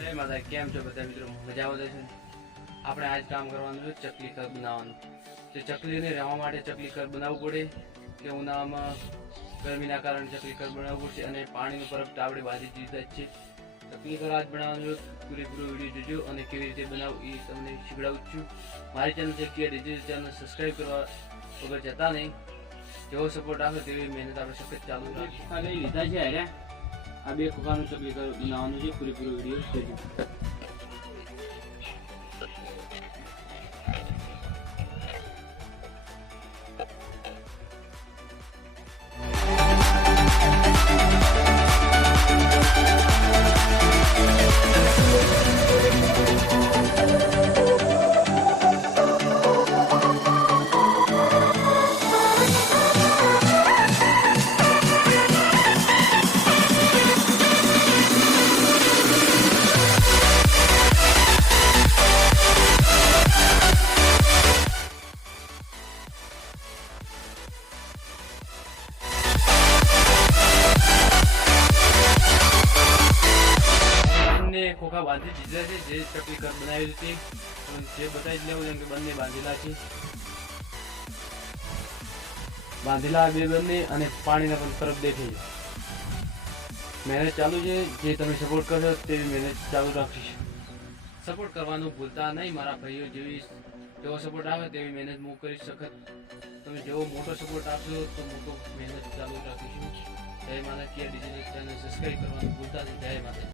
જય માતા, કેમ છો બધા મિત્રો? મજા આવે છે? આપણે આજ કામ કરવાનું છે ચકલી કર બનાવવાનું. જે ચકલીને રહેવા માટે ચકલી કર બનાવવું પડે કે ઉનાળામાં ગરમીના કારણે ચકલી કર બનાવવું પડશે અને પાણીનું પરબ આપણે બાંધી દીધા છે. ચકલી કર આજ બનાવવાનું પૂરેપૂરો વિડીયો જોજો અને કેવી રીતે બનાવવું એ તમને શીખડાવું છું. મારી ચેનલ છે કે ડિજિટલ ચેનલ સબસ્ક્રાઈબ કરવા વગર જતા નહીં. જેવો સપોર્ટ આપે તેવી મહેનત આપણે સખત ચાલુ રાખીએ. ખાલી લીધા છે અરે આ બે ખોખાનું ચકલી કર બનાવવાનું છે. પૂરેપૂરો વિડીયો જોજો. ખોખા બાંધી દીધા છે. જે ચકલી કર બનાવેલી હતી જે બતાવી લેવું જેમ કે બંને બાંધેલા છે. બાંધેલા બે બંને અને પાણીના પણ તરફ દેખી મહેનત ચાલુ છે. જે તમે સપોર્ટ કરશો તેવી મહેનત ચાલુ રાખીશ. સપોર્ટ કરવાનું ભૂલતા નહીં મારા ભાઈઓ. જેવો સપોર્ટ આવે તેવી મહેનત હું કરીશ સખત. તમે જેવો મોટો સપોર્ટ આપશો તો મોટો મહેનત ચાલુ રાખીશું. જય માતા, કે ડિજિટલ ચેનલ સબસ્ક્રાઈબ કરવાનું ભૂલતા નહીં. જય માતા.